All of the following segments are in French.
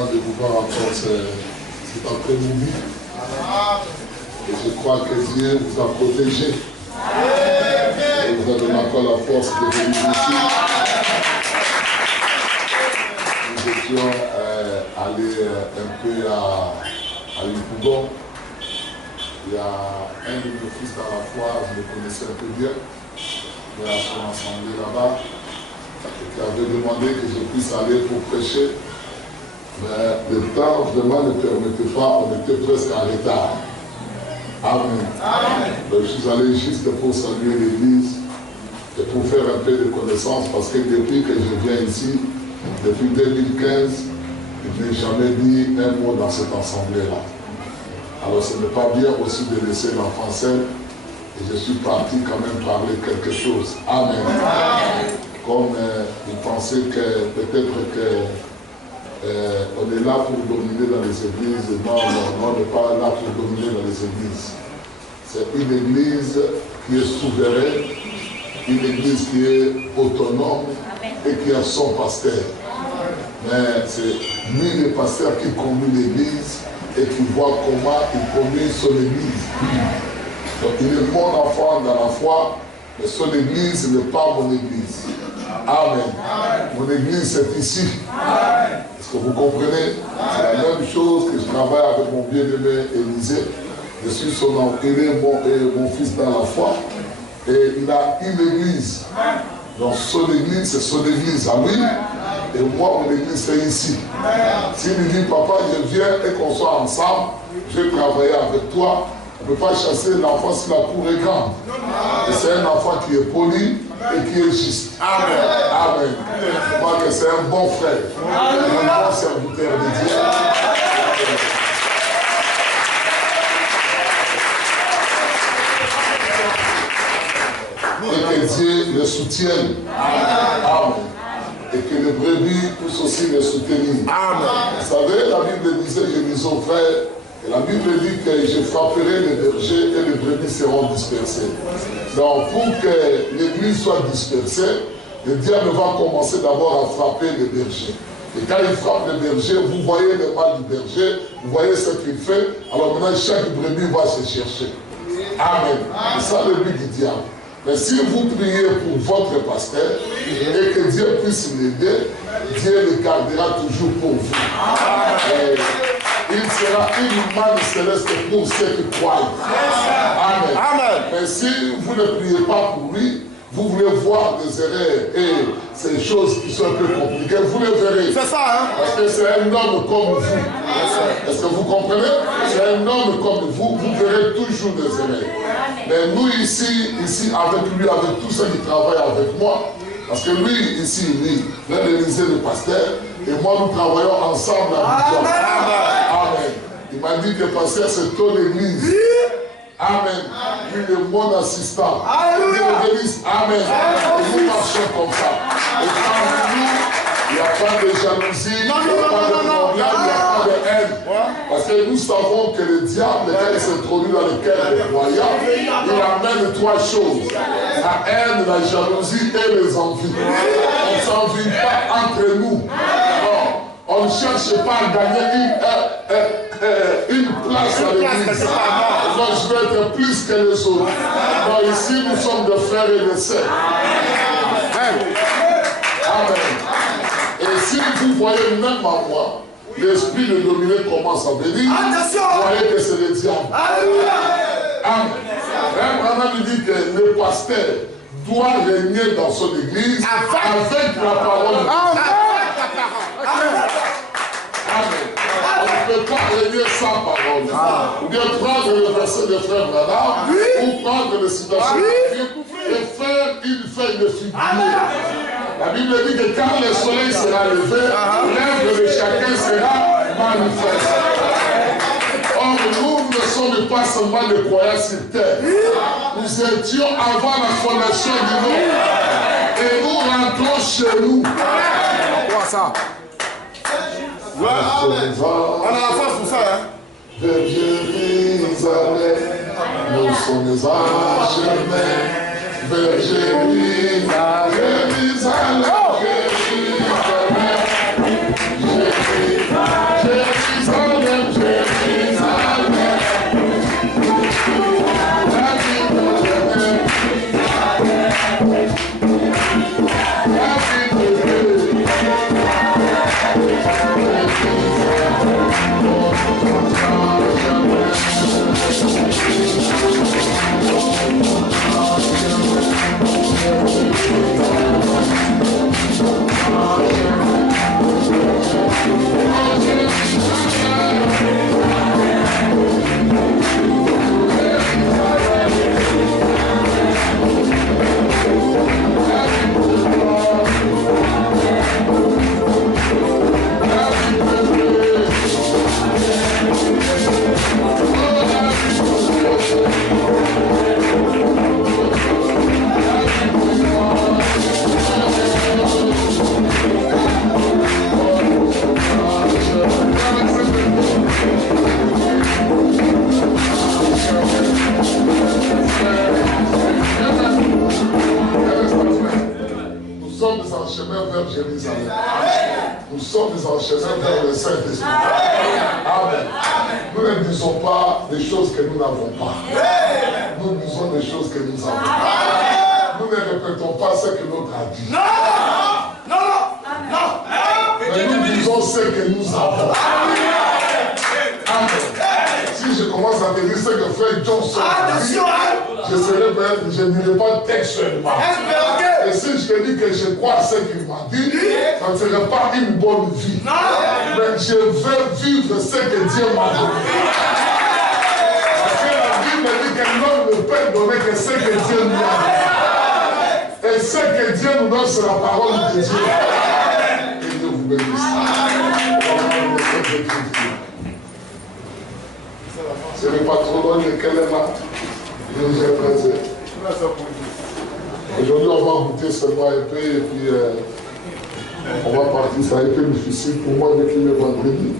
content de vous voir encore cet après-midi. Et je crois que Dieu vous a protégé. Et vous a donné encore la force de venir ici. Nous étions allés un peu à Lipoudon. Il y a un de nos fils dans la foi, je le connaissais un peu bien. Il y a son assemblée là-bas. Et qui avait demandé que je puisse aller pour prêcher. Mais le temps vraiment ne permettait pas, on était presque en retard. Amen. Amen. Donc, je suis allé juste pour saluer l'église et pour faire un peu de connaissance parce que depuis que je viens ici, depuis 2015, je n'ai jamais dit un mot dans cette assemblée-là. Alors ce n'est pas bien aussi de laisser l'enfant seul et je suis parti quand même parler quelque chose. Amen. Amen. Comme il pensait que peut-être que on est là pour dominer dans les églises. Non, on n'est pas là pour dominer dans les églises. C'est une église qui est souveraine, une église qui est autonome et qui a son pasteur. Mais c'est lui le pasteur qui conduit l'église et qui voit comment il conduit son église. Donc il est mon enfant dans la foi, mais son église n'est pas mon église. Amen. Mon église c'est ici. Est-ce que vous comprenez? C'est la même chose que je travaille avec mon bien-aimé Élisée. Je suis son enfant, il est mon fils dans la foi. Et il a une église. Donc son église, c'est son église à lui. Et moi, mon église, c'est ici. S'il me dit, papa, je viens et qu'on soit ensemble, je vais travailler avec toi. On ne peut pas chasser l'enfant si la cour est grande. Et c'est un enfant qui est poli et qui est juste. Amen. Amen. Je crois que c'est un bon frère. Un bon serviteur de Dieu. Et que Dieu le soutienne. Amen. Et que les brebis puissent aussi le soutenir. Amen. Vous savez, la Bible disait, je dis aux frères, et la Bible dit que je frapperai les bergers et les brebis seront dispersés. Donc pour que l'église soit dispersée, le diable va commencer d'abord à frapper les bergers. Et quand il frappe les bergers, vous voyez le mal du berger, vous voyez ce qu'il fait, alors maintenant chaque brebis va se chercher. Amen. C'est ça le but du diable. Mais si vous priez pour votre pasteur et que Dieu puisse l'aider, Dieu le gardera toujours pour vous. Et il sera une manne céleste pour ceux qui croient. Amen. Amen. Mais si vous ne priez pas pour lui, vous voulez voir des erreurs et ces choses qui sont un peu compliquées, vous les verrez. C'est ça, hein? Parce que c'est un homme comme vous. Est-ce que vous comprenez? C'est un homme comme vous, vous verrez toujours des erreurs. Mais nous ici, avec lui, avec tous ceux qui travaillent avec moi, parce que lui, ici, lui, l'Élysée, le pasteur, et moi, nous travaillons ensemble à Amen. Amen. Il m'a dit que pasteur, c'est ton église. Amen. Lui est mon assistant. Amen. Et nous marchons comme ça. Et quand nous, il n'y a pas de jalousie, il n'y a pas de problème, il n'y a pas de haine. Parce que nous savons que le diable, quand il s'introduit dans le cœur des croyants, il amène trois choses. La haine, la jalousie et les envies. On ne s'envie pas entre nous. Non. On ne cherche pas à gagner une place à l'église. Non, je veux être plus que les autres. Non, ici, nous sommes des frères et des sœurs. Amen. Et si vous voyez même à moi, l'esprit de dominer commence à venir, vous voyez que c'est le diable. Amen. On a dit que le pasteur doit régner dans son église avec la parole de Dieu. Amen. Amen. On ne peut pas régner sans parole. Ou bien prendre le verset de frère Branham, ou prendre le citation de Dieu et faire une feuille de figuier. La Bible dit que quand le soleil sera levé, l'œuvre de chacun sera manifeste. Or, nous ne sommes pas seulement des croyants sur terre. Nous étions avant la fondation du monde. Et nous rentrons chez nous. Quoi ça? Ouais, amen. On a la force pour ça, hein? Vers Jérusalem, nous sommes à chemin. Vers Jérusalem, Jérusalem, Jérusalem. Aujourd'hui, on va goûter seulement un peu et puis on va partir. Ça a été difficile pour moi depuis le vendredi.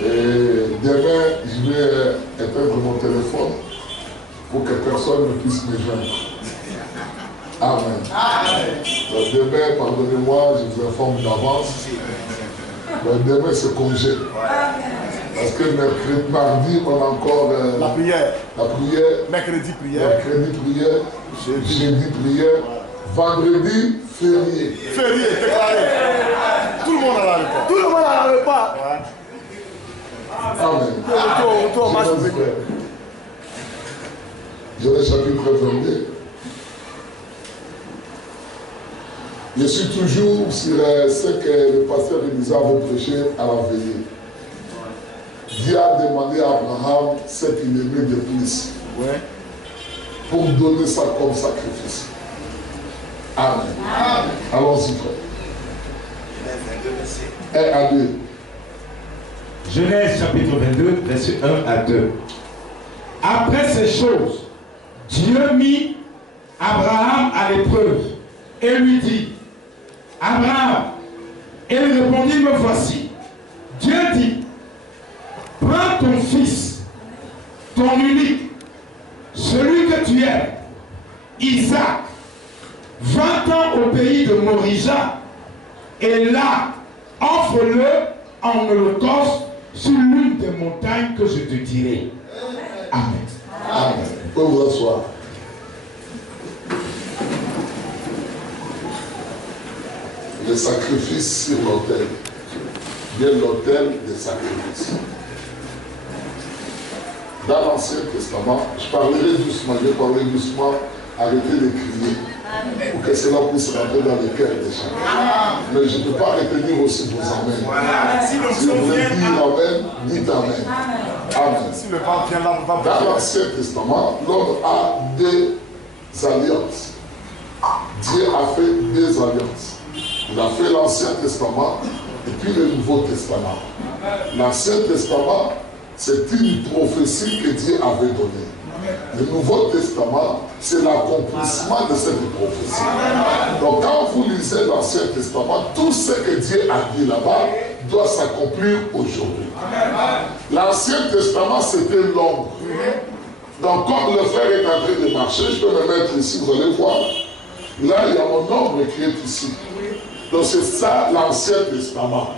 Et demain, je vais éteindre mon téléphone pour que personne ne puisse me joindre. Amen. Donc demain, pardonnez-moi, je vous informe d'avance. Demain, c'est congé. Parce que mercredi, mardi, on a encore la prière. Mercredi prière. Jeudi prière. Vendredi, férié. Férié, déclaré. Tout le monde a la repas. Tout le monde a la repas. Amen. Genèse chapitre 22. Je suis toujours sur ce que le pasteur Elisa avait prêché à la veillée. Dieu a demandé à Abraham ce qu'il aimait de plus pour donner ça comme sacrifice. Amen. Allons-y, frère. 1 à 2. Genèse chapitre 22, verset 1 à 2. Après ces choses, Dieu mit Abraham à l'épreuve et lui dit, Abraham, et il répondit, me voici. Dieu dit, prends ton fils, ton unique, celui que tu aimes, Isaac, va-t'en au pays de Morija, et là, offre-le en holocauste sur l'une des montagnes que je te dirai. Amen. Amen. Vous pouvez vous asseoir. Le sacrifice sur l'autel. Bien l'autel des sacrifices. Dans l'Ancien Testament, je parlerai doucement, arrêtez de crier pour que cela puisse rentrer dans le cœur des gens. Mais je ne peux pas retenir aussi vos amens. Si vous voulez dire amen, dites amen. Amen. Si le vent vient là, dans l'Ancien Testament, l'homme a deux alliances. Dieu a fait deux alliances. Il a fait l'Ancien Testament et puis le Nouveau Testament. L'Ancien Testament, c'est une prophétie que Dieu avait donnée. Le Nouveau Testament, c'est l'accomplissement de cette prophétie. Donc quand vous lisez l'Ancien Testament, tout ce que Dieu a dit là-bas doit s'accomplir aujourd'hui. L'Ancien Testament, c'était l'ombre. Donc comme le frère est en train de marcher, je peux me mettre ici, vous allez voir. Là, il y a mon ombre qui est ici. Donc c'est ça l'Ancien Testament.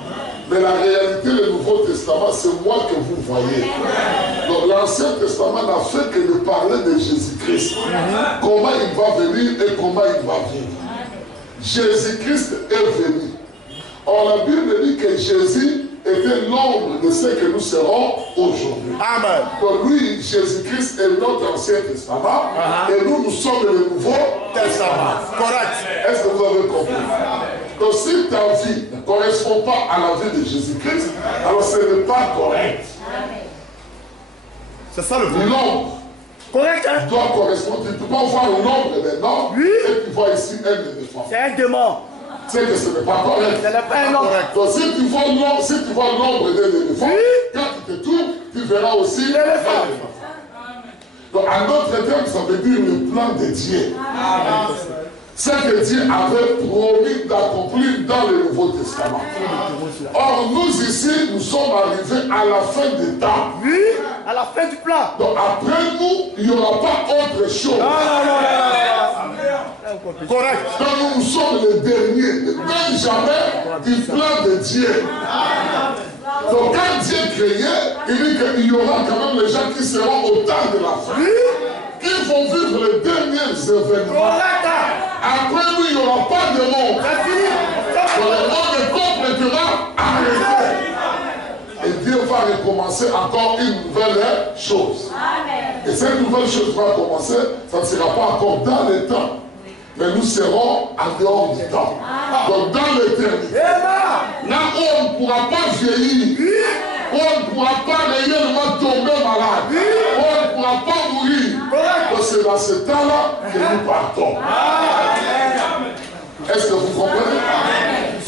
Mais la réalité, le Nouveau Testament, c'est moi que vous voyez. Donc l'Ancien Testament n'a fait que de parler de Jésus-Christ. Comment il va venir et comment il va vivre. Jésus-Christ est venu. Or la Bible dit que Jésus était l'ombre de ce que nous serons aujourd'hui. Amen. Donc lui, Jésus-Christ est notre Ancien Testament et nous sommes le Nouveau Testament. Correct. Est-ce que vous avez compris? Donc si ta vie ne correspond pas à la vie de Jésus-Christ, alors ce n'est pas correct. C'est ça le problème. L'ombre Correct, hein? doit correspondre. Tu ne peux pas voir l'ombre maintenant et tu vois ici un éléphant. C'est un démon. C'est que ce n'est pas correct. Ce n'est pas un homme. Donc si tu vois l'ombre d'un éléphant, quand tu te tournes, tu verras aussi l'éléphant. Donc en d'autres termes, ça veut dire le plan de Dieu. Ce que Dieu avait promis d'accomplir dans le Nouveau Testament. Or, nous ici, nous sommes arrivés à la fin des temps. Oui, à la fin du plan. Donc après nous, il n'y aura pas autre chose. Correct. Donc nous sommes les derniers, le Benjamin du plan de Dieu. Donc quand Dieu créait, il dit qu'il y aura quand même les gens qui seront au temps de la fin. Qui vont vivre les derniers événements. Après nous, il n'y aura pas de monde. Donc le monde complètement arrêté. Et Dieu va recommencer encore une nouvelle chose. Et cette nouvelle chose va commencer, ça ne sera pas encore dans le temps. Mais nous serons en dehors du temps. Donc dans l'éternité. Là où on ne pourra pas vieillir. Où on ne pourra pas réellement tomber malade. Où on ne pourra pas mourir. Donc c'est dans ce temps-là que nous partons. Est-ce que vous comprenez?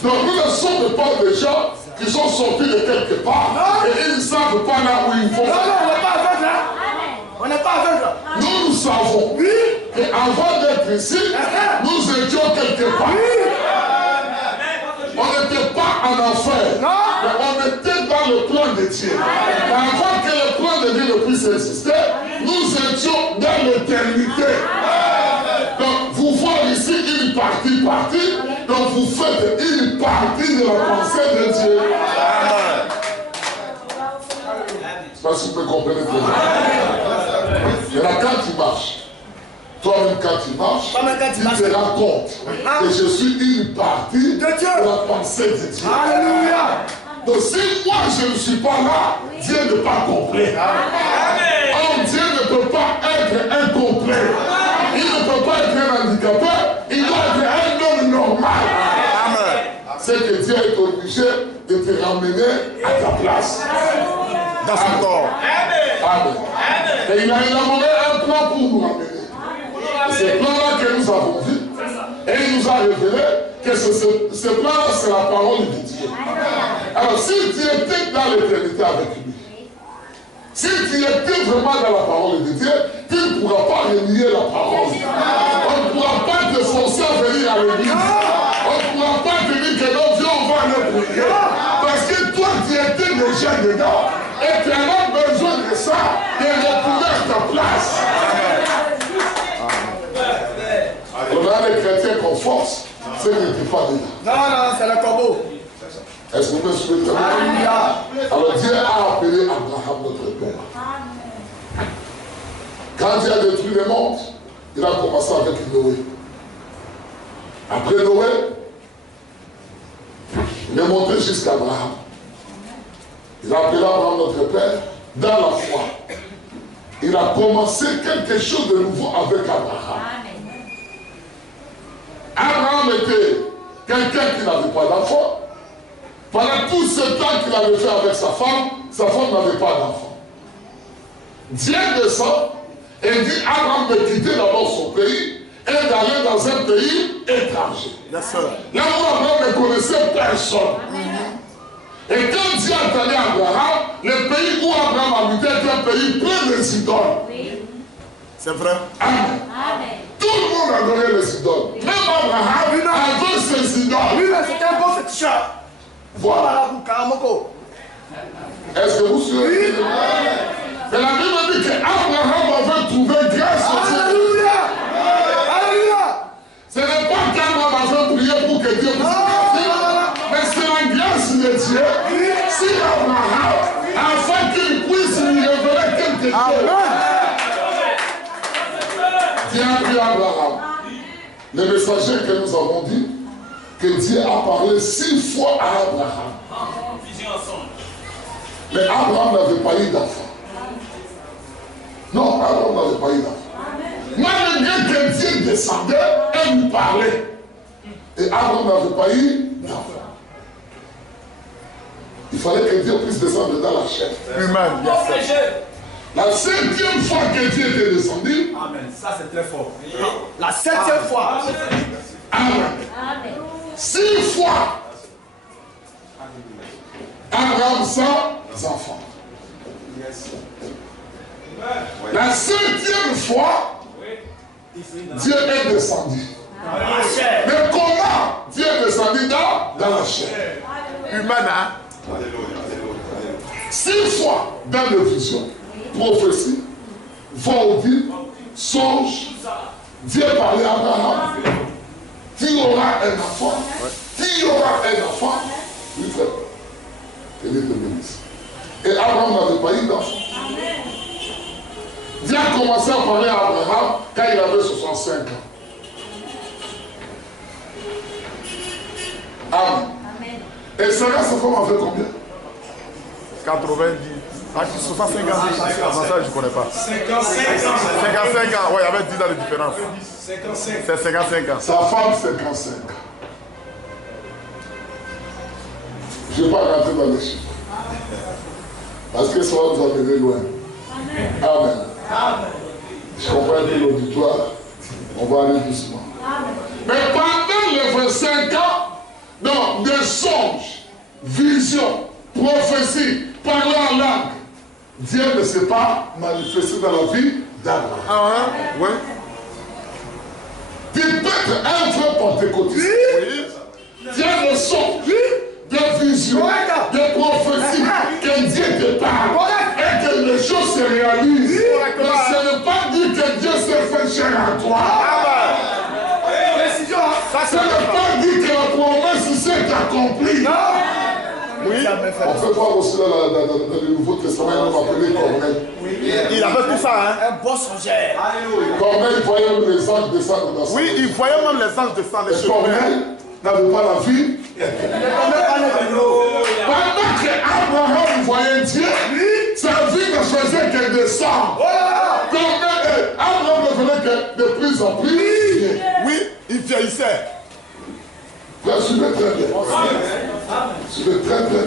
Donc nous ne sommes pas des gens qui sont sortis de quelque part et ils ne savent pas là où ils vont. Non, on n'est pas aveugle, hein? On n'est pas aveugle. Nous savons qu'avant d'être ici, nous étions quelque part. On n'était pas en enfer, mais on était dans le plan de Dieu. Avant que le plan de Dieu ne puisse exister, nous étions dans l'éternité. Donc vous voyez ici une partie, donc vous faites une partie de la pensée de Dieu. Je ne sais pas si vous pouvez comprendre très bien. Et là, quand tu marches, toi-même quand tu marches, tu te rends compte que je suis une partie de la pensée de Dieu. Alléluia. Donc si moi je ne suis pas là, Dieu n'est pas complet. Or Dieu ne peut pas être incomplet. Il ne peut pas être un handicapé, il doit être un homme normal. C'est que Dieu est obligé de te ramener à ta place. Dans son corps. Amen. Et il a élaboré un plan pour nous ramener. Ce plan-là que nous avons vu, et il nous a révélé que ce plan-là, c'est la parole de Dieu. Alors, si tu étais dans l'éternité avec lui, si tu étais vraiment dans la parole de Dieu, tu ne pourras pas renier la parole. On ne pourra pas te forcer à venir à l'église. On ne pourra pas te dire que non, viens, on va aller prier. Parce que toi, tu étais déjà dedans. Et tu as besoin de ça, de retrouver ta place. On a les chrétiens qu'on force, c'est que tu n'es pas dedans. Non, c'est le combo. Est-ce que vous me suivez? Alors Dieu a appelé Abraham notre père. Quand Dieu a détruit le monde, il a commencé avec Noé. Après Noé, il est monté jusqu'à Abraham. Il a appelé Abraham notre père dans la foi. Il a commencé quelque chose de nouveau avec Abraham. Abraham était quelqu'un qui n'avait pas d'enfant. Pendant tout ce temps qu'il avait fait avec sa femme n'avait pas d'enfant. Dieu descend et dit à Abraham de quitter d'abord son pays et d'aller dans un pays étranger. Là où Abraham ne connaissait personne. Et quand Dieu a donné à Abraham, le pays où Abraham habitait était un pays plein de idoles. C'est vrai? Amen. Tout le monde adorait les idoles. Même Abraham avait ses idoles. Lui, c'était un bon féticheur. Voilà. Est-ce que vous suivez? Mais la Bible dit qu'Abraham avait trouvé grâce au Dieu. Alléluia. Alléluia. Ce n'est pas qu'Abraham avait prié pour que Dieu puisse grâce, mais c'est la grâce de Dieu. Si Abraham, afin qu'il puisse lui révéler quelque chose, Dieu a pris Abraham. Le messager que nous avons dit, que Dieu a parlé 6 fois à Abraham. Mais Abraham n'avait pas eu d'enfant. Non, Abraham n'avait pas eu d'enfant. Malgré que Dieu descendait et lui parlait. Et Abraham n'avait pas eu d'enfant. Il fallait que Dieu puisse descendre dans la chair. Humaine, bien sûr. La 7e fois que Dieu était descendu. Amen. Ça c'est très fort. La 7e fois. Amen. 6 fois. Abraham sans enfant. La 7e fois, Dieu est descendu. Mais comment Dieu est descendu dans la chair? Humaine, hein? 6 fois dans les visions, prophétie, vendredi, songe, Dieu parlait à Abraham. Tu auras un enfant. Tu auras un enfant. Oui, frère. Que Dieu te bénisse. Et Abraham n'avait pas eu d'enfant. Dieu a commencé à parler à Abraham quand il avait 65 ans. Amen. Et Sarah, sa femme avait combien? 90. 65 ans. Avant ça, je ne connais pas. 55 ans. Ouais, il y avait 10 ans de différence. C'est 55 ans. Sa femme, 55 ans. Je ne vais pas rentrer dans les chiffres. Parce que ça va nous amener loin. Amen. Je comprends que l'auditoire, on va aller doucement. Mais pendant les 25 ans, donc des songes, visions, prophéties, parler en langue, Dieu ne s'est pas manifesté dans la vie d'Abraham. Ah ouais? Ouais. Tu peux être un vrai pentecôtiste. Oui. Dieu ne songe, des visions, des prophéties, que Dieu te parle et que les choses se réalisent. Mais ce n'est pas dit que Dieu s'est fait chair à toi. Ce n'est pas dit que la promesse s'est accomplie. Oui. On peut voir aussi dans le Nouveau Testament, il m'a appelé Corneille. Il avait tout ça, hein? Un beau songeur. Corneille voyait les anges descendre dans son Oui, il voyait même les anges descendre les Et cheveux. Corneille n'avait pas la vie. Pendant qu'Abraham voyait Dieu, sa vie ne faisait que descendre. Abraham ne venait que de plus en plus. Oui, il vieillissait. Là, suivez très bien. Suivez très bien.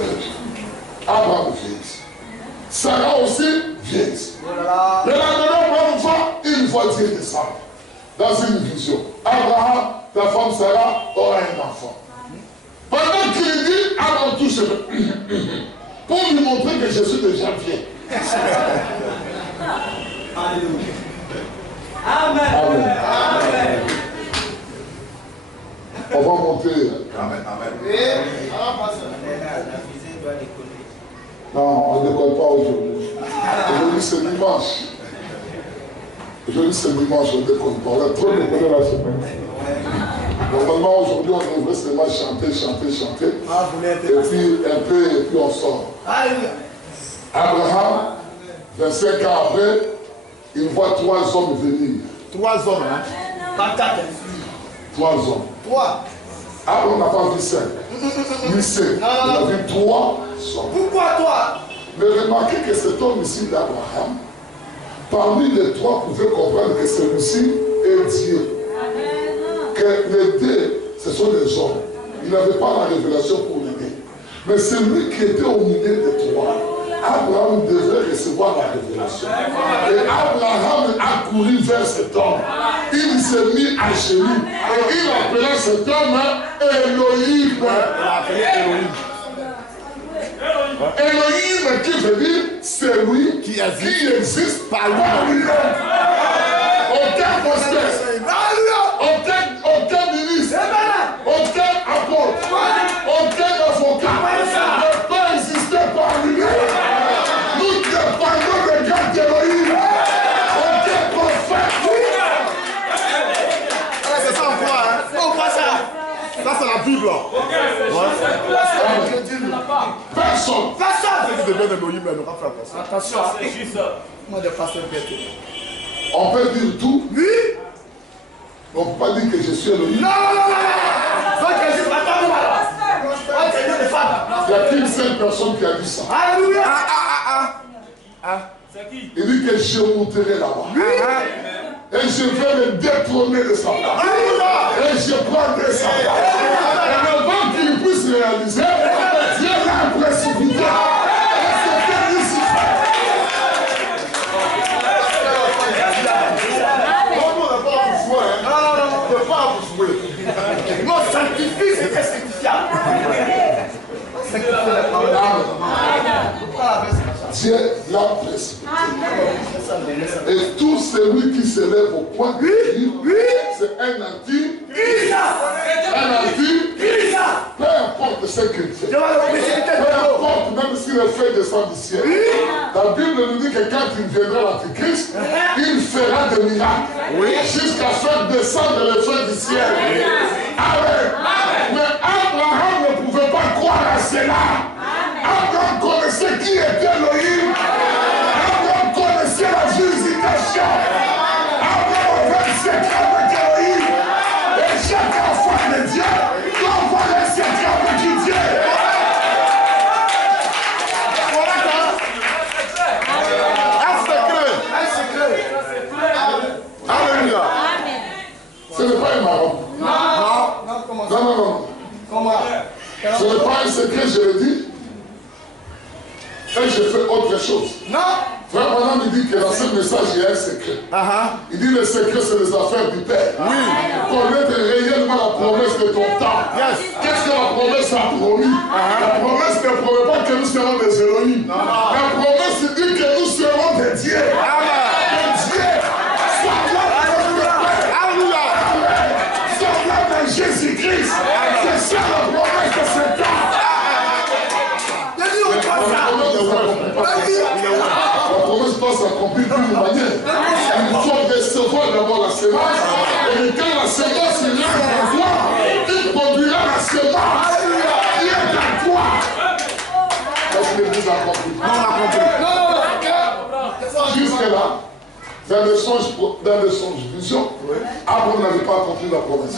Abraham vieillissait. Sarah aussi vieillissait. Mais la dernière fois, il voit Dieu descendre dans une vision. Abraham, ta femme Sarah, aura un enfant. Pendant qu'il dit, Abraham touche pour lui montrer que je suis déjà vieux. Alléluia. Amen. Amen. On va monter. Amen. Non, on ne décolle pas aujourd'hui. Aujourd'hui, c'est dimanche. Aujourd'hui, c'est dimanche, on ne décolle pas. On a trop décollé la semaine. Normalement, aujourd'hui, on devrait seulement chanter. Et puis on sort. Abraham, 25 ans après, il voit 3 hommes venir. 3 hommes, hein? Pas 4. 3 hommes. 3. Abraham n'a pas vu 5. Ni 5. Il a vu 3 hommes. Pourquoi toi? Mais remarquez que cet homme ici d'Abraham, parmi les 3, pouvait comprendre que celui-ci est Dieu. Que les 2, ce sont des hommes. Il n'avait pas la révélation pour l'aider. Mais celui qui était au milieu des 3, Abraham devait recevoir la révélation. Et Abraham a couru vers cet homme. Il s'est mis à genoux. Et il appelait cet homme Elohim. Il a appelé Elohim. Elohim qui veut dire c'est lui qui existe par lui-même. Aucun prophète, aucun ministre, aucun apôtre, aucun avocat ne peut exister par lui-même. Nous dépendons de Dieu d'Elohim. Aucun prophète. C'est ça, on croit, hein? On voit ça. Ça, c'est la Bible. Personne. Ceux qui deviennent Elohim, ils n'auront pas fait attention. Attention, c'est juste ça. Moi, de pasteur Berthe. On peut dire tout. Oui. On ne peut pas dire que je suis Elohim. Non. Donc, Jésus va personne qui a dit ça. Alléluia. Il dit que je monterai là-bas. Et je vais le détrôner de sa place. Et je prendrai sa place. Et avant qu'il puisse réaliser, Dieu l'a précipité. Et c'était Lucifer. Non, sanctifie, c'est sanctifiable. Dieu l'a précipité. Et tout celui qui se lève au point de Dieu, c'est un anti. Un anti. Peu importe ce qu'il fait. Peu importe, même si le feu descend du ciel. La Bible nous dit que quand il viendra l'Antichrist, il fera des miracles. Jusqu'à faire descendre le feu du ciel. Amen. Mais Abraham ne pouvait pas croire à cela. Abraham connaissait qui était Elohim. Abraham connaissait la justification. Abraham avait un secret avec Elohim. Et chaque enfant de Dieu doit avoir un secret avec Dieu. Un secret. Alléluia. Ce n'est pas un marron. Non. Comment? Ce n'est pas un secret, je le dis. Et je fais autre chose. Non. Frère Madame me dit que dans ce message, il y a un secret. Il dit le secret, c'est les affaires du Père. Connaître réellement la promesse de ton temps. Qu'est-ce que la promesse a promis? La promesse ne promet pas que nous serons des Elohim. La promesse dit que nous serons des dieux. Des dieux. Semblable à Jésus-Christ. C'est ça la promesse de ce temps. La promesse doit s'accomplir d'une manière. Il faut recevoir d'abord la semence. Et quand la semence est là en toi, il produira la semence qui est à toi. Est-ce que vous avez compris? Non, on a compris. Jusque-là, dans le songe vision, Abraham n'avait pas accompli la promesse.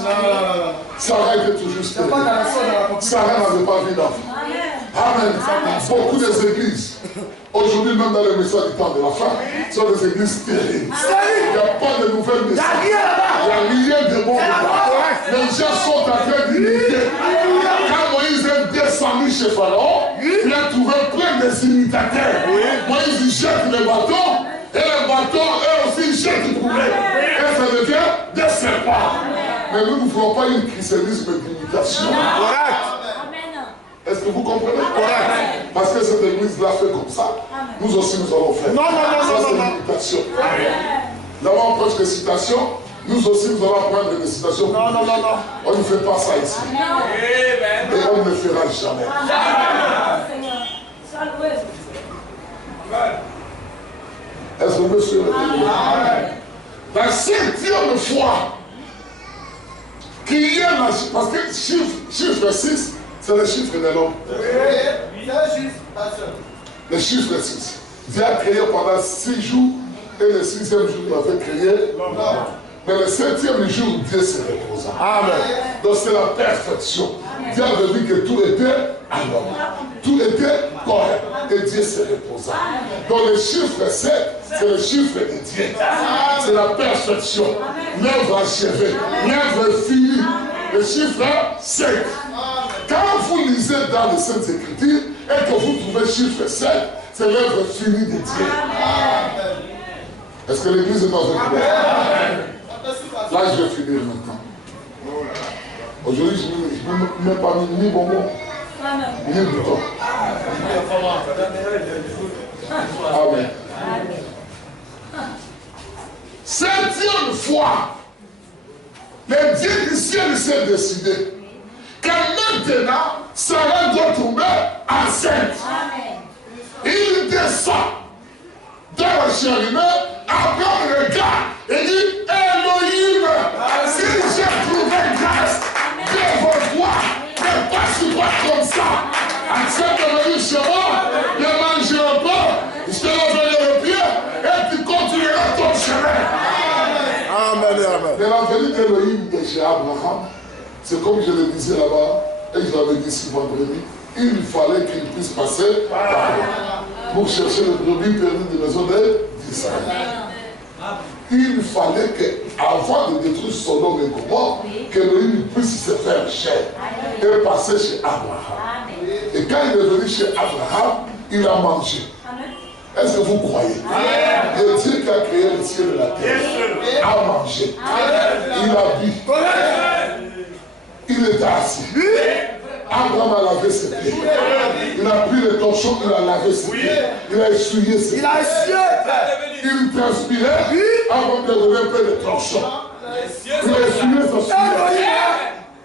Sarah était toujours stérile. Sarah n'avait pas vu d'enfant. Amen. Beaucoup des églises, aujourd'hui même dans le message du temps de la fin, sont des églises stériles. Il n'y a pas de nouvelles messages. Il n'y a rien de bon dedans. Les gens sont en train d'imiter. Quand Moïse est descendu chez Pharaon, il a trouvé plein de imitateurs. Moïse il jette le bâton, et le bâton, eux aussi, ils jettent le poulet. Et ça devient des serpents. Mais nous ne voulons pas une christianisme d'imitation. Est-ce que vous comprenez? Correct. Parce que cette église-là fait comme ça. Nous aussi, nous allons faire. Non. Ça, c'est une citation. Là-bas, on prêche des citations. Nous aussi, nous allons prendre des citations. Non. On ne fait pas ça ici. Et on ne le fera jamais. Est-ce que vous me suivez? La septième fois qu'il y a la... Parce que chiffre 6, c'est le chiffre de l'homme. Le chiffre 6. Dieu a créé pendant 6 jours et le 6e jour, il avait créé l'homme. Mais le 7e jour, Dieu se reposa. Amen. Donc c'est la perfection. Dieu avait dit que tout était à l'homme. Tout était correct. Et Dieu se reposa. Donc le chiffre 7, c'est le chiffre de Dieu. C'est la perfection. L'œuvre achevée. L'œuvre finie. Le chiffre 7. Quand vous lisez dans les Saintes Écritures et que vous trouvez chiffre 7, c'est l'œuvre finie de Dieu. Est-ce que l'église est dans une place? Là, je vais finir maintenant. Aujourd'hui, je ne mets pas ni bonbon, ni bouton. Amen. Septième fois, le Dieu du ciel s'est décidé que maintenant, Sarah doit tomber enceinte. Il descend dans la cheminée, Abraham regarde et dit, Elohim, si j'ai trouvé grâce de vos voix, ne passe pas comme ça. Accepte de venir chez moi, ne mangerai pas, je te laverai le pied et tu continueras ton chemin. Amen. Mais la venue d'Elohim de chez Abraham, c'est comme je le disais là-bas, et je l'avais dit ce vendredi, il fallait qu'il puisse passer par là pour chercher le brebis perdu de la maison d'Israël. Il fallait qu'avant de détruire Sodome et Gomorrhe, qu'Élohim puisse se faire chair et passer chez Abraham. Et quand il est venu chez Abraham, il a mangé. Est-ce que vous croyez? Le Dieu qui a créé le ciel et la terre a mangé. Il a bu. Il était assis. Abraham a lavé ses pieds. Il a pris le torchon, il a lavé ses pieds. Il a essuyé ses pieds. Il transpirait avant de donner un peu de torchon. Il a essuyé son sujet.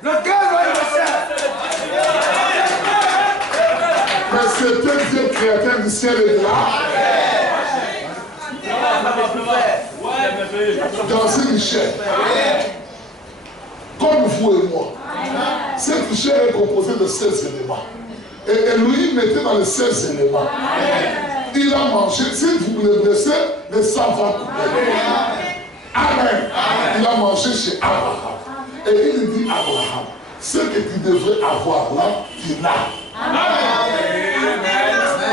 Le cœur Mais c'était Dieu créateur du ciel et de la dans une chair. Comme vous et moi. Cette chair est composée de 16 éléments. Et Elohim mettait dans les 16 éléments. Il a mangé. Si vous le blessez, le sang va couler. Amen. Il a mangé chez Abraham. Et il dit à Abraham, ce que tu devrais avoir là, tu l'as.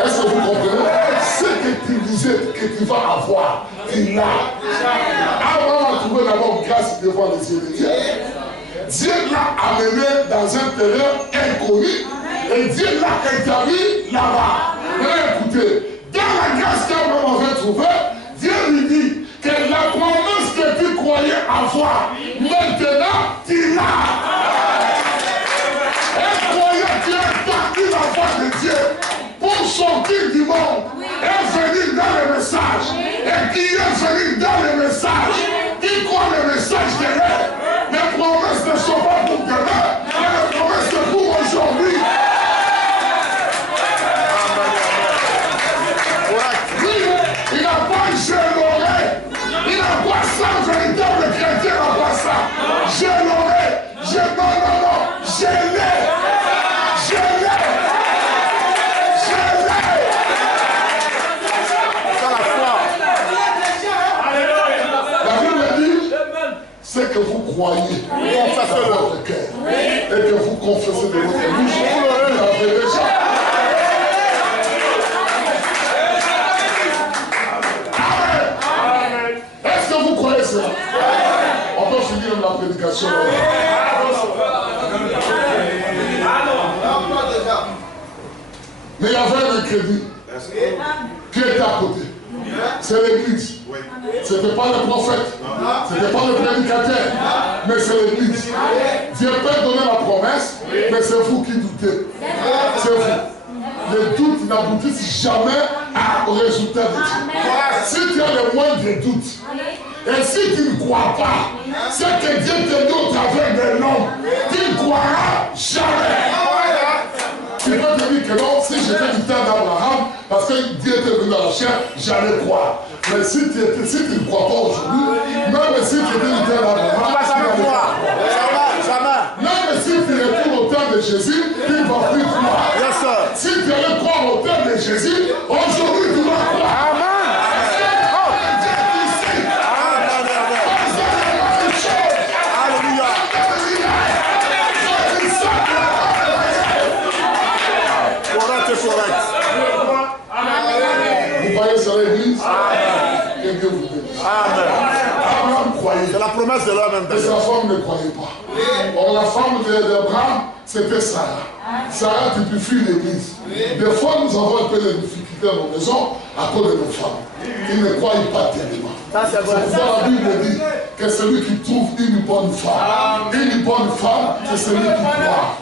Est-ce que vous comprenez? Ce que tu disais que tu vas avoir, tu l'as. Abraham a trouvé d'abord grâce devant les yeux de Dieu. Dieu l'a amené dans un terrain inconnu et Dieu l'a établi là-bas. Écoutez, dans la grâce qu'Abraham avait trouvée, Dieu lui dit que la promesse que tu croyais avoir, maintenant tu l'as. Un croyant qui a entendu la voix de Dieu pour sortir du monde et venir dans le message, et qui est venu dans le message, qui croit le message de l'être. Les promesses ne sont pas pour demain, mais les promesses sont pour aujourd'hui. Oui, il n'a pas je l'aurai. Il n'a pas ça, véritable chrétien n'a pas ça. Je l'aurai. Non, je l'ai. Je l'ai. Je l'ai. C'est la foi. La Bible dit, c'est que vous croyez dans votre cœur et que vous confessez de votre bouche, vous l'avez déjà. Amen. Est-ce que vous croyez cela? On peut finir la prédication. Mais il y avait un crédit qui était à côté. C'est l'église. Ce n'était pas le prophète. Ce n'était pas le prédicateur. Mais c'est l'église. Dieu peut donner la promesse, mais c'est vous qui doutez. C'est vous. Les doutes n'aboutissent jamais au résultat de Dieu. Si tu as le moindre doute, et si tu ne crois pas, ce que Dieu te dit au travers de l'homme, tu ne croiras jamais. Tu peux te dire que non, si j'étais du temps d'Abraham, parce que Dieu était venu dans la chair, j'allais croire. Mais si tu ne crois pas aujourd'hui, même si tu étais du temps d'Abraham, tu n'allais pas croire. Même si tu retournes au temps de Jésus, tu ne vas plus croire. Si tu allais croire au temps de Jésus, aujourd'hui tu vas croire. Amen. Vous voyez sur l'église? Que Dieu vous bénisse. Abraham croyait. C'est la promesse de l'homme même. Et sa femme ne croyait pas. Or la femme d'Abraham, c'était Sarah. Sarah typifie l'église. Des fois, nous avons un peu de difficultés dans nos maisons à cause de nos femmes. Ils ne croient pas tellement. C'est pourquoi la Bible dit que celui qui trouve une bonne femme, c'est celui qui croit.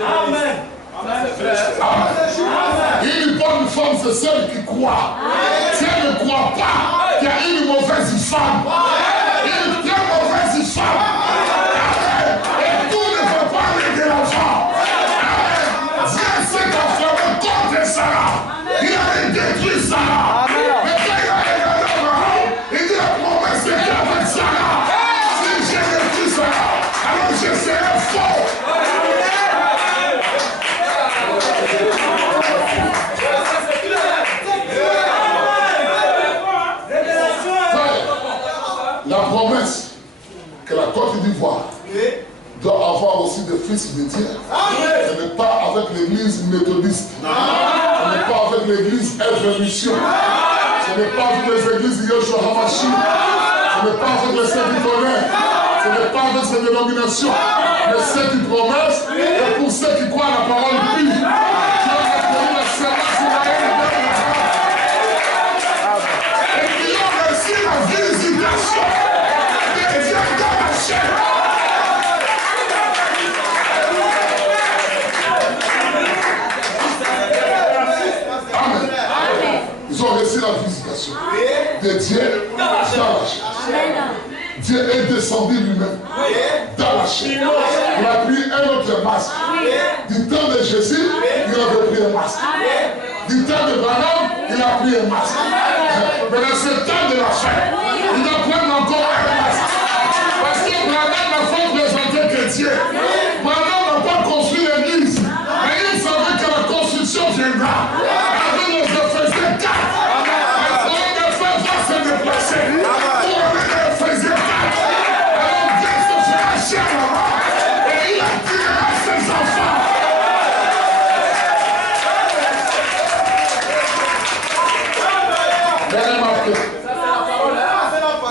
Amen. Une bonne femme, c'est celle qui croit. Si elle ne croit pas qu'il y a une mauvaise femme, une très mauvaise femme, et tout ne peut pas aller de l'enfant. Dieu s'est enfermé contre Sarah. Il avait détruit Sarah. Mais quand il a regardé Abraham, il dit la promesse était avec Sarah. Si j'ai détruit Sarah, alors je serai fort. La promesse que la Côte d'Ivoire doit avoir aussi des fils de Dieu. Ce n'est pas avec l'église méthodiste. Ce n'est pas avec l'église Révolution. Ce n'est pas avec les églises Yeshua Hamashi. Ce n'est pas avec les saints qui connaissent. Ce n'est pas avec ces dénominations. Mais ceux qui promettent et pour ceux qui croient à la parole pure. Dieu a donné la séance sur la haine. Et qui ont reçu la visitation de Dieu dans la chair. Ils ont reçu la visitation de Dieu dans la chair. Dieu est descendu lui-même dans la chair. Il a pris un autre masque. Du temps de Jésus, il avait pris un masque. Du temps de Branham, il a pris un masque. Mais dans ce temps de la chair, il doit prendre encore un masque. Parce que Branham n'a pas présenté que Dieu. Branham n'a pas construit l'église. Mais il savait que la construction viendra. Avec les Éphésiens 4. On ne fait pas se déplacer. Pour amener les Éphésiens 4. Alors Dieu se fera chair là-bas. Et il attirera ses enfants.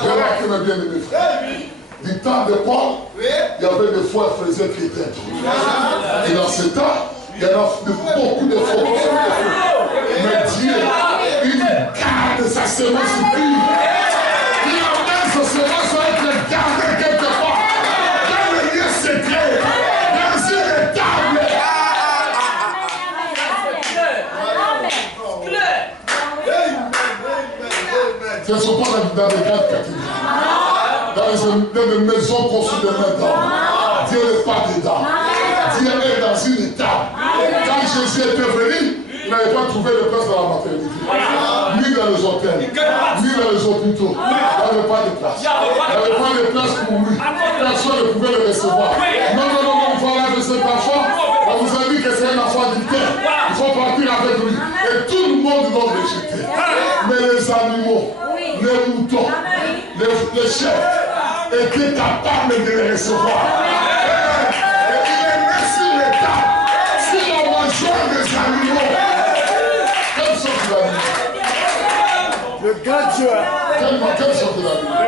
Remarquez mes bien-aimés frères. Du temps de Paul, il y avait des fois Éphésiens qui étaient introduits. Et dans ce temps, il y en a beaucoup de faux prophètes. Mais Dieu, il garde sa semence pure. Il amène sa semence à être gardée quelque part. Dans le lieu secret. Dans une table. Ce ne sont pas dans les grandes catégories. Dans les maisons construites de main d'homme. Dieu n'est pas dedans. Dieu est dans une table. Quand Jésus était venu, il n'avait pas trouvé de place dans la maternité. Ni dans les hôtels, ni dans les hôpitaux. Il n'y avait pas de place. Il n'y avait pas de place pour lui. Personne ne pouvait le recevoir. Non, voilà de cet enfant. On vous a dit que c'est un enfant adultère. Il faut partir avec lui. Et tout le monde doit le rejeter. Mais les animaux, les moutons, les chefs étaient capables de les recevoir. Et il est né sur l'état. Si on mangeait des animaux, quelle sorte d'animaux? Le grand Dieu. Quelle sorte d'animaux?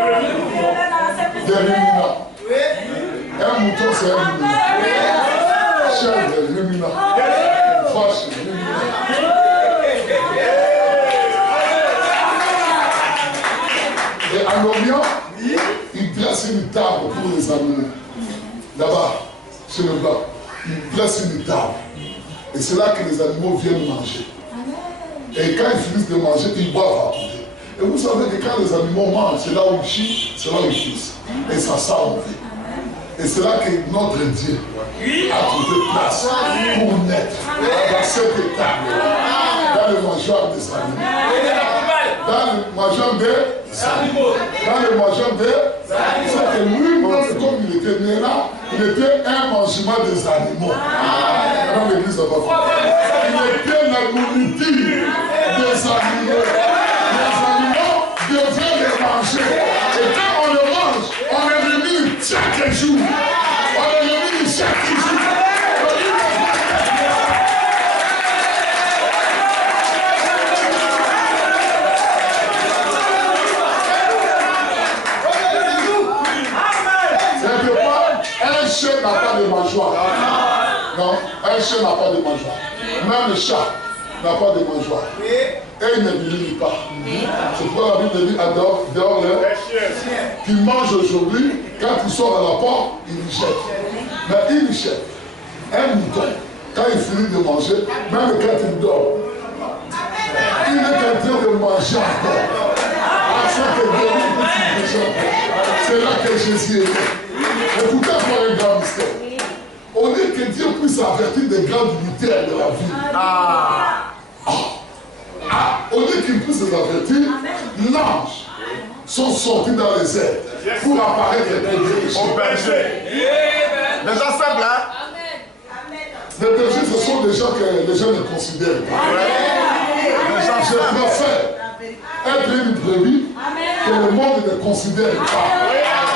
Des ruminants. Un mouton, c'est un ruminant. Chèvre, ruminant. Vache, ruminant. Et en Orient, il dresse une table pour les animaux. Là-bas, chez le bas, il dresse une table. Et c'est là que les animaux viennent manger. Et quand ils finissent de manger, ils boivent à côté. Et vous savez que quand les animaux mangent, c'est là où ils chient, c'est là où ils pissent. Et ça sent mauvais. Et c'est là que notre Dieu a trouvé place pour naître dans cette table-là, dans le mangeoire des animaux. Dans le mangeoire des animaux. Dans le mangeoire des animaux. C'est que lui-même, comme il était né là, il était un mangement des animaux. Dans l'église de Bafou. Il était la nourriture des animaux. Les animaux devaient les manger. Et quand on le mange, on est venu chaque jour. On est venu chaque jour. Un chien n'a pas de mangeoire. Non, un chien n'a pas de mangeoire. Même le chat n'a pas de mangeoire. Et il ne vieillit pas. C'est pourquoi la Bible dit à dehors qui mange aujourd'hui, quand il sort à la porte, il y jette. Mais il y jette. Un mouton, quand il finit de manger, même quand il dort, il est en train de manger encore. C'est là que Jésus est né. Écoutez pour un grand mystère. On dit que Dieu puisse avertir des grands dignitaires de la vie. On dit qu'il puisse les avertir. L'ange sont sortis dans les airs pour apparaître au berger. Les gens simples, hein? Les bergers, ce sont des gens que les gens ne considèrent pas. Je préfère être une brebis que le monde ne considère pas.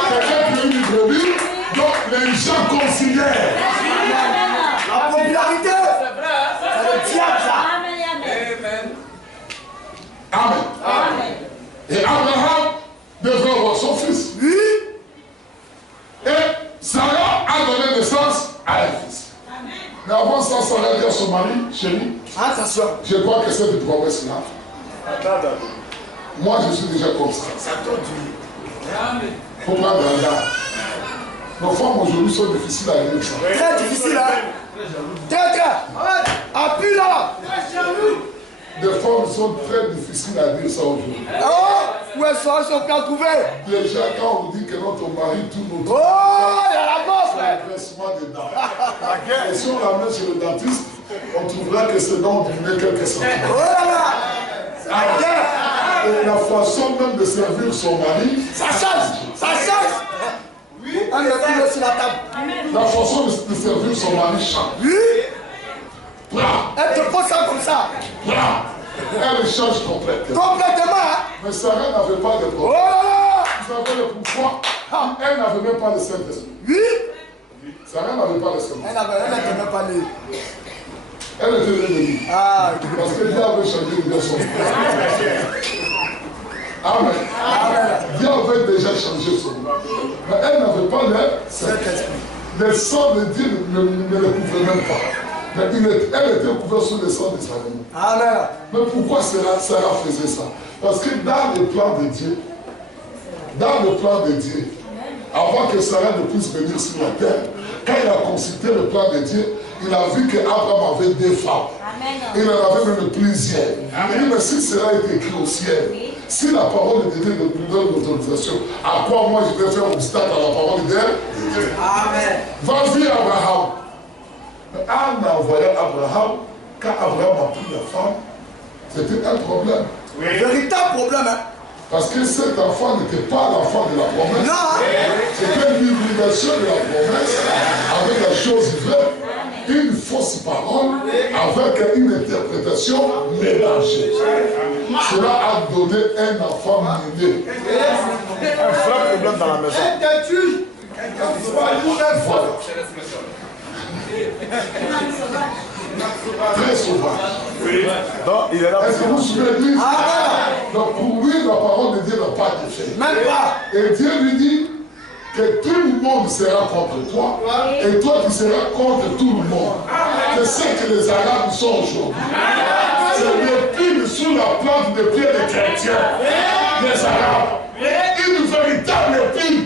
C'est être une brebis dont les gens considèrent. Sarah a donné naissance à un fils. Mais avant ça, Sarah dit à son mari, chérie, attention, je crois que c'est une promesse-là. Moi, je suis déjà comme ça. Il faut prendre un gars. Nos femmes aujourd'hui sont difficiles à vivre. Très difficile, hein? Très. Appuie là. Les femmes sont très difficiles à dire ça aujourd'hui. Oh, où elles sont bien couvertes. Déjà, quand on dit que notre mari tourne autour. Oh, il y a la bosse, frère. Des dents. Et si on l'amène chez le dentiste, on trouvera que c'est dents diminuent quelques centimètres. Oh là là. Et la façon même de servir son mari, Ça change. Oui. On le met sur la table. la façon de servir son mari change. Oui. Blah, Elle te pose ça comme ça. blah. Elle change complètement. Complètement. Hein? Mais Sarah n'avait pas de Oh problème. là là. Vous savez pourquoi? Elle n'avait même pas le Saint-Esprit. Oui. Sarah n'avait pas le Saint-Esprit. Elle n'était même pas née. Elle était réveillée. Ah, Parce que Dieu avait changé de son Amen. Dieu avait déjà changé son nom. Mais elle n'avait pas le Saint-Esprit. Le sang de Dieu ne le couvrait même pas. Mais elle était couverte sous le sang de Sarah. amen. Mais pourquoi Sarah faisait ça? Parce que dans le plan de Dieu, avant que Sarah ne puisse venir sur la terre, quand il a consulté le plan de Dieu, il a vu qu'Abraham avait deux femmes. Il en avait même plusieurs. Il dit, mais si cela est écrit au ciel, si la parole de Dieu nous donne l'autorisation, à quoi moi je vais faire obstacle à la parole de Dieu? Amen. Vas-y, Abraham. Mais en envoyant Abraham, quand Abraham a pris la femme, c'était un problème. Véritable problème, hein? Parce que cet enfant n'était pas l'enfant de la promesse. Non. C'était une hybridation de la promesse avec la chose vraie, une fausse parole avec une interprétation mélangée. Cela a donné un enfant miné. Un vrai problème dans la maison. Voilà. Très sauvage. Donc, il est là. Est-ce que vous suivez l'église? Donc pour lui, la parole de Dieu n'a pas d'effet. Même pas. Et Dieu lui dit que tout le monde sera contre toi et toi tu seras contre tout le monde. C'est ce que les Arabes sont aujourd'hui. C'est l'épine sous la plante de pied des chrétiens. Les Arabes. Une véritable épine.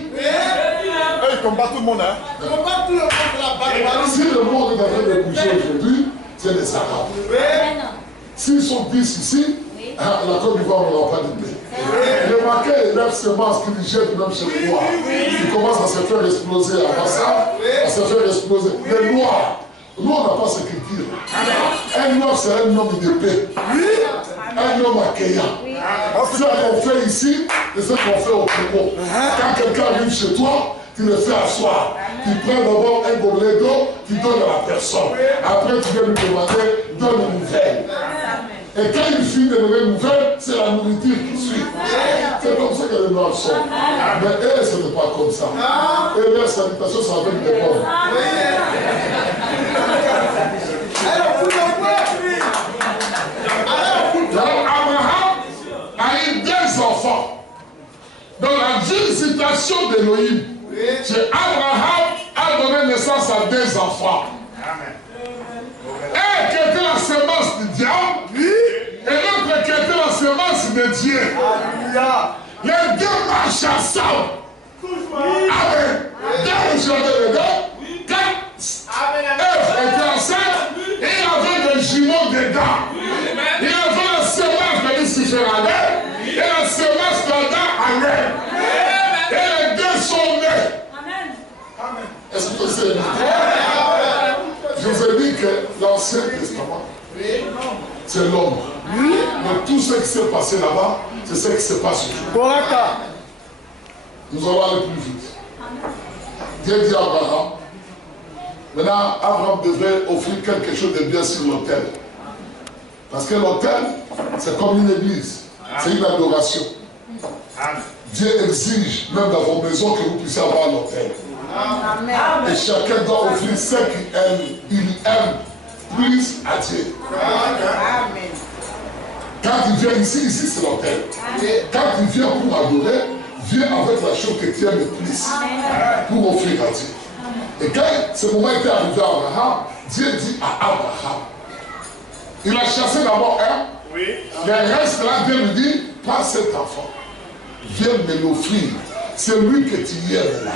Ils combattent tout le monde, hein? Comment tout le monde là-bas? Si le monde est en train de bouger aujourd'hui, c'est les Arabes. S'ils sont 10 ici, la Côte d'Ivoire n'aura pas de paix. Le maquet élève semences qu'il jette même chez les Noirs. Il commence à se faire exploser à Massa, à se faire exploser. Les Noirs, nous on n'a pas ce culture. Un Noir c'est un homme de paix. Un homme accueillant. Ce qu'on fait ici, c'est ce qu'on fait au Congo. Quand quelqu'un arrive chez toi, tu le fais asseoir. Tu prends d'abord un gobelet d'eau, tu donnes à la personne. Après, tu viens lui demander, donne une nouvelle. Et quand il finit de donner une nouvelle, c'est la nourriture qui suit. C'est comme ça que les Noirs sont. Mais eux, ce n'est pas comme ça. Et leur salutation, c'est avec des pauvres. Alors, Abraham a eu deux enfants. Dans la visitation d'Élohim, c'est Abraham a donné naissance à deux enfants. Un qui était la semence du diable, et l'autre qui était la semence de Dieu. Les deux marchent ensemble. Amen. Dans le jardin de Dieu, quand Ève était enceinte, il y avait des jumeaux dedans. Il y avait la semence de Lucifer à l'air et la semence d'Adam à l'air. Et les deux sont nés. Est-ce que c'est dit? Je vous ai dit que l'Ancien Testament, c'est l'homme. Mais tout ce qui s'est passé là-bas, c'est ce qui se passe aujourd'hui. Nous allons aller plus vite. Dieu dit à Abraham, maintenant Abraham devait offrir quelque chose de bien sur l'autel. Parce que l'autel, c'est comme une église. C'est une adoration. Dieu exige, même dans vos maisons, que vous puissiez avoir l'autel. Et chacun doit offrir ce qu'il aime plus à Dieu. Quand il vient ici c'est l'autel. Quand il vient pour adorer, viens avec la chose que tu aimes le plus pour offrir à Dieu. Et quand ce moment était arrivé à Abraham, Dieu dit à Abraham, il a chassé d'abord un, le reste là, Dieu lui dit, prends cet enfant, viens me l'offrir, c'est lui que tu aimes là,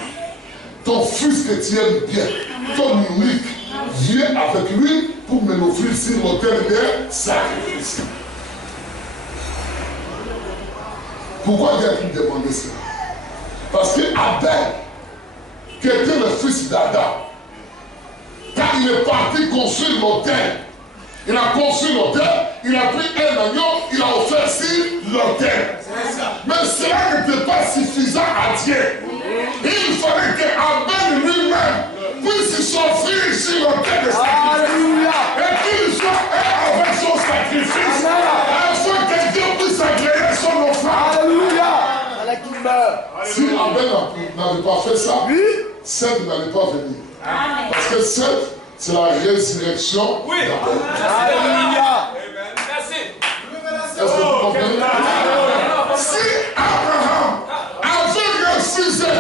ton fils que tu aimes bien, ton unique, viens avec lui pour me l'offrir sur l'autel de sacrifice. Pourquoi Dieu a pu demander cela? Parce que Abel, qui était le fils d'Adam, quand il est parti construire l'autel, il a construit l'autel, il a pris un agneau, il a offert sur l'autel. Mais cela n'était pas suffisant à Dieu. Il fallait qu'Abel lui-même puisse s'offrir sur l'autel de sacrifice. Et qu'il soit avec son sacrifice, afin que Dieu puisse agréer son offrande. Si Abel n'avait pas fait ça, Seth n'allait pas venir. Parce que Seth, c'est la résurrection d'Abel. Alléluia. Est-ce que vous comprenez? Si Abraham avait refusé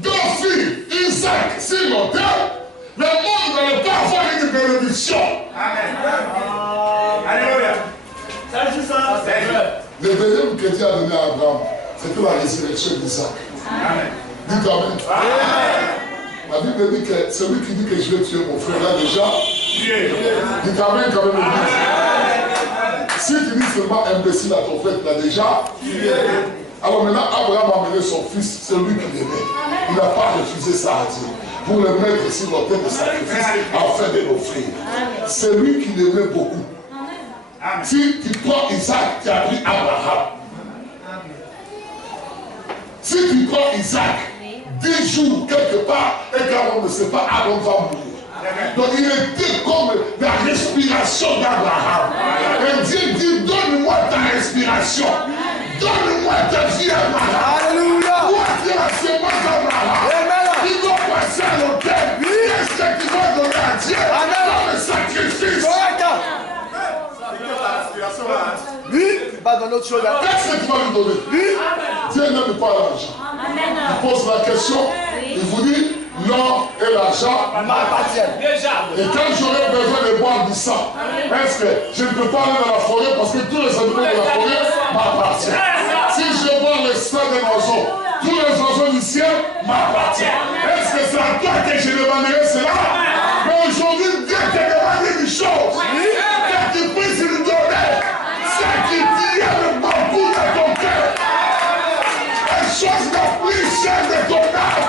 d'offrir Isaac sur l'autel, le monde n'allait pas avoir une bénédiction. Alléluia. Le deuxième que Dieu a donné à Abraham, c'était la résurrection d'Isaac. Dites Amen. La Bible dit que celui qui dit que je vais tuer mon frère, là déjà, dites Amen quand même. Si tu dis seulement imbécile à ton frère, tu l'as déjà. Alors maintenant, Abraham a amené son fils, celui qu'il aimait. Il n'a pas refusé ça à Dieu, pour le mettre sur l'autel de sacrifice, afin de l'offrir. C'est lui qui l'aimait beaucoup. Si tu prends Isaac, tu as pris Abraham. Si tu prends Isaac, 10 jours quelque part, et quand on ne sait pas, Aaron va mourir. Donc il était comme la respiration d'Abraham. Et Dieu dit, donne-moi ta respiration. Donne-moi ta vie, Abraham. Alléluia. Toi, tu es la semence d'Abraham. Il doit passer à l'autel. Qu'est-ce que tu vas donner à Dieu? Dans le sacrifice. Lui, il va donner autre chose. Qu'est-ce que tu vas lui donner? Dieu n'aime pas l'argent. Il pose la question, il vous dit, l'or et l'argent m'appartiennent. Et quand j'aurai besoin de boire du sang, est-ce que je ne peux pas aller dans la forêt parce que tous les animaux de la forêt m'appartiennent? Si je bois le sang d'un oiseau, tous les oiseaux du ciel m'appartiennent. Est-ce que c'est à toi que je demanderai cela? Mais aujourd'hui, Dieu te demande une chose. Que tu puisses lui donner ce qui tient beaucoup de ton cœur. La chose la plus chère de ton âme.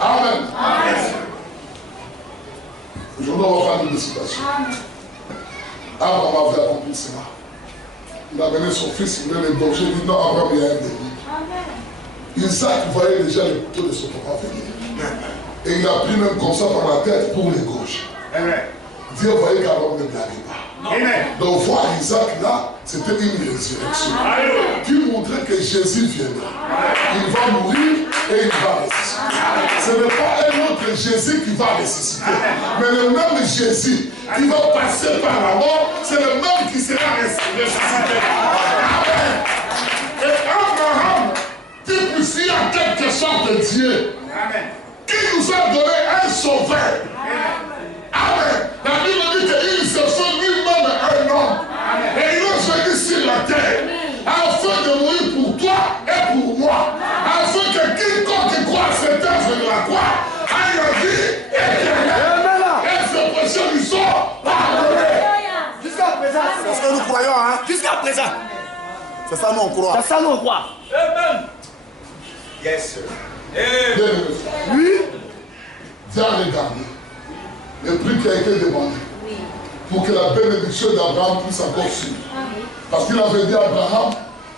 Amen. Amen. Aujourd'hui, on va faire une décision. Abraham avait accompli cela. Il a mené son fils, il voulait le danger, il dit non, Abraham, il y a un délit. Isaac voyait déjà le couteau de son papa venir. Et il a pris même comme ça par la tête pour les gauches. Dieu voyait qu'Abraham ne blaguait pas. Donc voir Isaac là, c'était une résurrection qui montrait que Jésus viendra. Il va mourir et il va ressusciter. Ce n'est pas un autre Jésus qui va ressusciter, mais le même Jésus qui va passer par la mort, c'est le même qui sera ressuscité. Amen. Et Abraham typifie en quelque sorte Dieu, qui nous a donné un sauveur. Amen. La Bible dit qu'il se fait lui-même un homme. Et il a venu sur la terre afin de mourir pour toi et pour moi. Afin que quiconque croit à cette œuvre de la croix aille la vie éternelle. Et ce péché lui soit pardonné. Jusqu'à présent. C'est ce que nous croyons, hein? Jusqu'à présent. C'est ça, nous on croit. C'est ça, nous on croit. Amen. Yes, sir. Oui. Dieu a regardé le prix qui a été demandé pour que la bénédiction d'Abraham puisse encore suivre. Parce qu'il avait dit à Abraham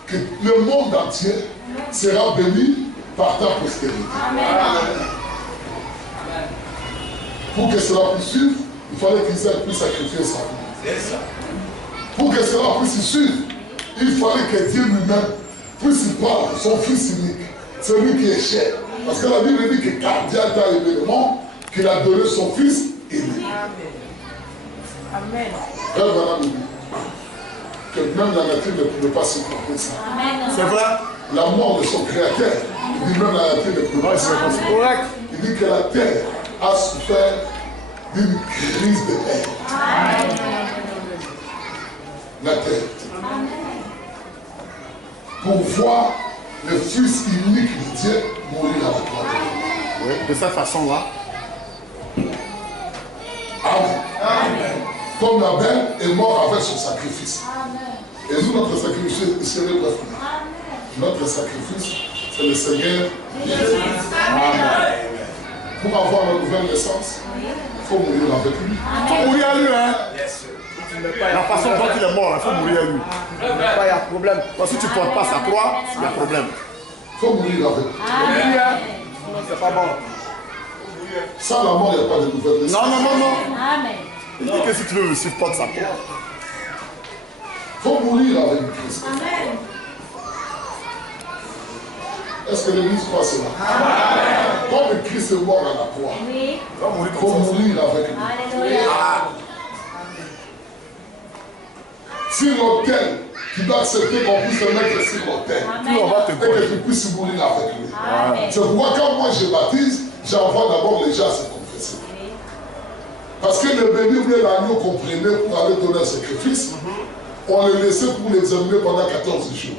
que le monde entier sera béni par ta postérité. Pour que cela puisse suivre, il fallait qu'Isaac puisse sacrifier sa vie. Pour que cela puisse suivre, il fallait que Dieu lui-même puisse prendre son fils unique, celui qui est cher. Parce que la Bible dit que car Dieu a aimé le monde, qu'il a donné son fils aimé. Amen. Elle va la Bible. que même la nature ne pouvait pas supporter ça. C'est vrai. La mort de son créateur, il dit même la nature ne pouvait pas supporter ça. C'est correct. Il dit que la terre a souffert d'une crise de haine. La terre. Pour voir le Fils unique de Dieu mourir à la croix. Oui, de cette façon-là. Amen. Amen. Comme Abel est mort avec son sacrifice. Amen. Et nous, notre sacrifice, c'est le peuple. Notre sacrifice, c'est le Seigneur Jésus. Amen. Pour avoir la nouvelle naissance, il faut mourir avec lui. Il faut mourir à lui, hein? La façon dont il est mort, il faut mourir à lui. Il y a problème. Parce que si tu ne portes pas sa croix, il y a problème. Il faut mourir avec lui. C'est pas bon. Sans la mort, il n'y a pas de nouvelle naissance. Non, non, non, non. Amen. Il dit que si tu veux le suivre, porte sa croix. Il faut mourir avec Christ. Amen. Est-ce que l'Église croit cela? Comme Christ est mort à la croix, Oui. il faut mourir avec lui. Alléluia. Sur l'autel, tu dois accepter qu'on puisse te mettre sur l'autel. Puis on va te Et que voir. tu puisses mourir avec lui. Amen. C'est pourquoi quand moi je baptise, j'envoie d'abord les gens à se confesser. Parce que le bébé ou l'agneau qu'on prenait pour aller donner un sacrifice, on le laissait pour l'examiner pendant 14 jours.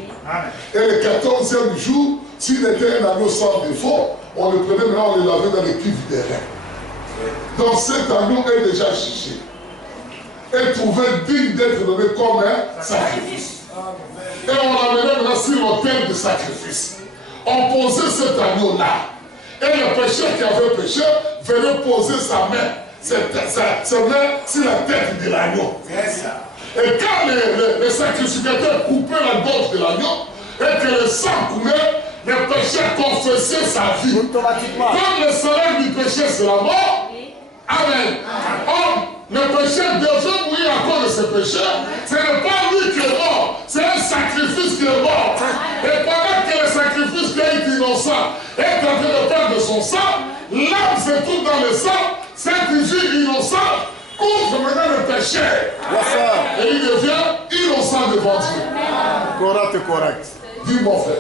Et le 14e jour, s'il était un agneau sans défaut, on le prenait, maintenant on le lavait dans les cuves des reins. Donc cet agneau est déjà jugé. Et trouvé digne d'être donné comme un sacrifice. Et on l'amenait maintenant sur l'autel du sacrifice. On posait cet agneau-là. Et le pécheur qui avait péché venait poser sa main, sa main sur la tête de l'agneau. Et quand le sacrificateur coupait la gorge de l'agneau, et que le sang coulait, le pécheur confessait sa vie. Automatiquement. Comme le salaire du péché, c'est la mort. Amen. Or, le pécheur devait mourir à cause de ce péché. Ce n'est pas lui qui est mort, c'est un sacrifice qui est mort. Et pendant que le sacrifice qui est innocent est en train de perdre son sang, l'âme se trouve dans le sang, cette vie innocente couvre maintenant le péché. Et il devient innocent devant Dieu. Correct, correct. Dis mon frère.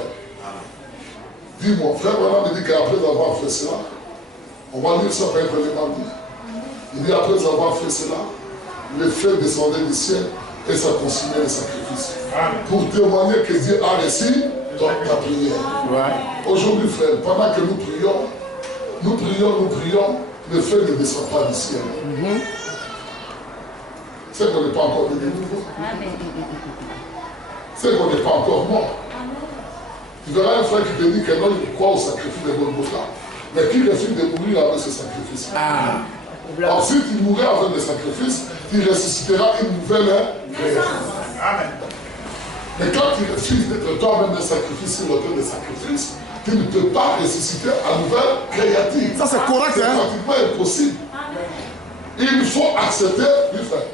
Dis mon frère, voilà me dit qu'après avoir fait cela, on va lire ça par un élément dit. Il dit après avoir fait cela, le feu descendait du ciel et ça consumait le sacrifice. Pour témoigner que Dieu a reçu ta prière. Ouais. Aujourd'hui, frère, pendant que nous prions, le feu ne descend pas du ciel. C'est qu'on n'est pas encore de nouveau. C'est qu'on n'est pas encore mort. Tu verras un frère qui te dit que non, il croit au sacrifice de Golgotha, mais qui refuse de mourir avec ce sacrifice. Ensuite, il mourra avec le sacrifice, il ressuscitera une nouvelle création. Mais quand tu refuses d'être toi-même un sacrifice sur l'autel de sacrifice, tu ne peux pas ressusciter à nouvelle créative. Ça, c'est correct, C'est hein? pratiquement impossible. Il faut accepter du fait.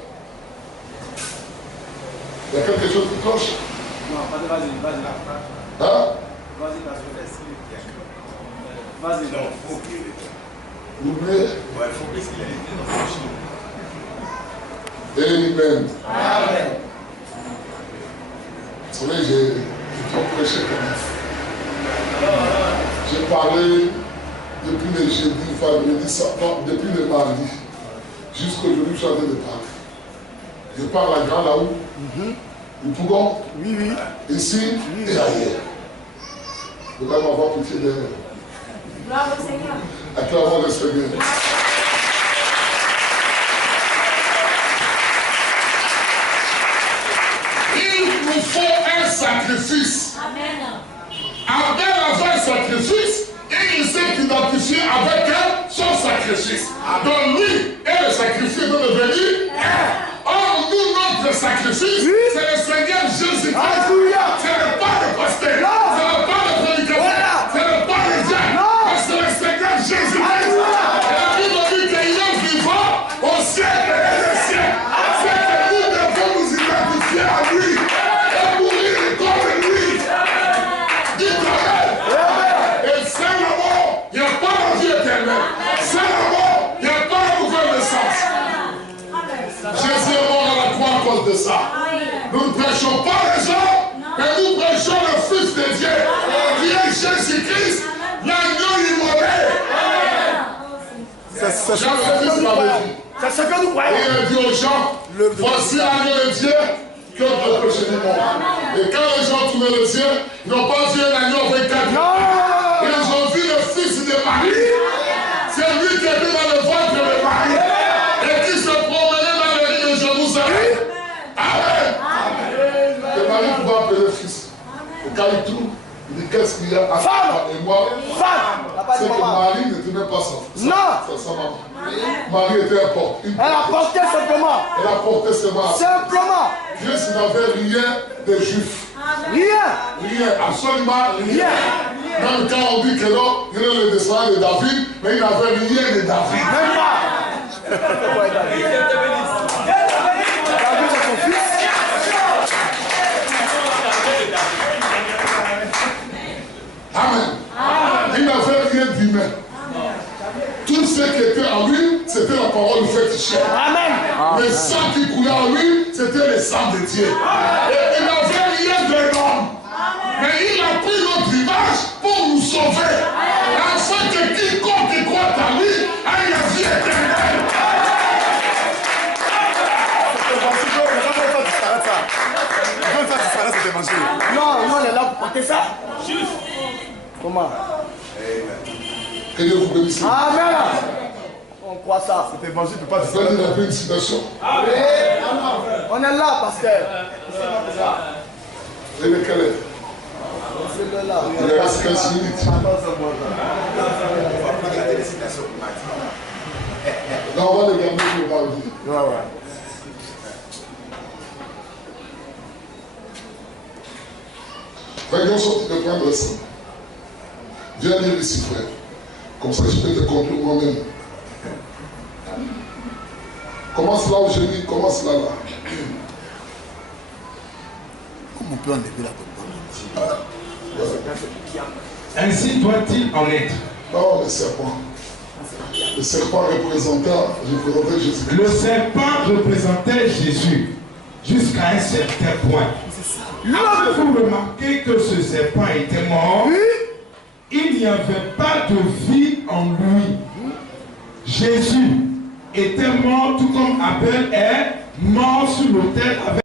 Il y a quelque chose qui cloche. Non, vas-y, là. Hein? Vas-y, parce que vas-y, non. L'oublier. Ouais, il faut qu'il ait Amen. Amen. Vous savez, j'ai trop prêché comme ça. J'ai parlé depuis le jeudi, vendredi, non, depuis le mardi, jusqu'aujourd'hui, je suis en train de parler. Je parle à Grand là-haut. Nous pouvons, Oui, oui. ici et ailleurs. Vous allez avoir pitié d'elle. Gloire au Seigneur. Acclamons le Seigneur. Il nous faut un sacrifice. Amen. Abel avait un sacrifice et il s'est identifié avec son sacrifice. Donc lui et le sacrifice de devenir un. Or, nous, notre sacrifice, c'est le Seigneur Jésus-Christ. Alléluia. Ce n'est pas le pasteur, ce n'est pas le prédicateur, ce n'est pas le diable, mais c'est le Seigneur Jésus-Christ. Et la Bible dit qu'il est vivant au siècle et des siècles. C'est que nous devons nous identifier à lui et mourir comme lui. Dites-le. Et sans la mort, il n'y a pas la vie éternelle. Sans la mort, il n'y a pas la nouvelle naissance. Jésus est mort à la croix à cause de ça. Nous ne prêchons pas les hommes, mais nous prêchons le Fils de Dieu, qui est Jésus-Christ, l'agneau immolé. C'est ce Jean-Baptiste m'avait dit. C'est ce que nous croyons. Et il a dit aux gens, voici l'agneau de Dieu qui ôte le péché du monde. Et quand les gens tournaient le ciel, ils n'ont pas vu un agneau avec 4 ans. Ils ont vu le Fils de Marie. C'est lui qui était dans le ventre de Marie et qui se promenait dans les rues de Jérusalem. Amen. Et Marie pouvait appeler le Fils. Et quand il trouve, il dit qu'est-ce qu'il y a entre toi et moi? C'est que Marie n'était même pas sa maman. Marie était importante. Elle a porté simplement. Elle a porté seulement. Simplement. Jésus n'avait rien de juif. Rien. Rien, absolument rien. Même quand on dit que non, il est le descendant de David, mais il n'avait rien de David. Même pas. David est son fils. Amen. Il n'avait rien d'humain. Tout ce qui était en lui, c'était la parole faite chair. Amen. Le sang qui coulait en lui, c'était le sang de Dieu. Et il n'avait rien de l'homme. Mais il a pris notre image pour nous sauver. Afin que quiconque croit en lui ait la vie éternelle. Non, on est là pour porter ça. Comment? Que Dieu vous bénisse. Amen. On croit ça. Cet évangile ne peut pas Je vais dire un peu une citation. On est là, pasteur. Et lequel est? C'est là. Il reste 15 minutes. Non, on va les garder pour le dire. Ouais. Voyons sortir de prendre ça. Viens lire ici, frère. Comme ça, je peux te conclure moi-même. Commence là où je dis, commence là. Comment on peut enlever la bonne? Ainsi doit-il en être. Non, le serpent. Le serpent représentait Jésus. Le serpent représentait Jésus jusqu'à un certain point. Lorsque vous remarquez que ce serpent était mort, il n'y avait pas de vie en lui. Jésus était mort tout comme Abel est mort sur l'autel avec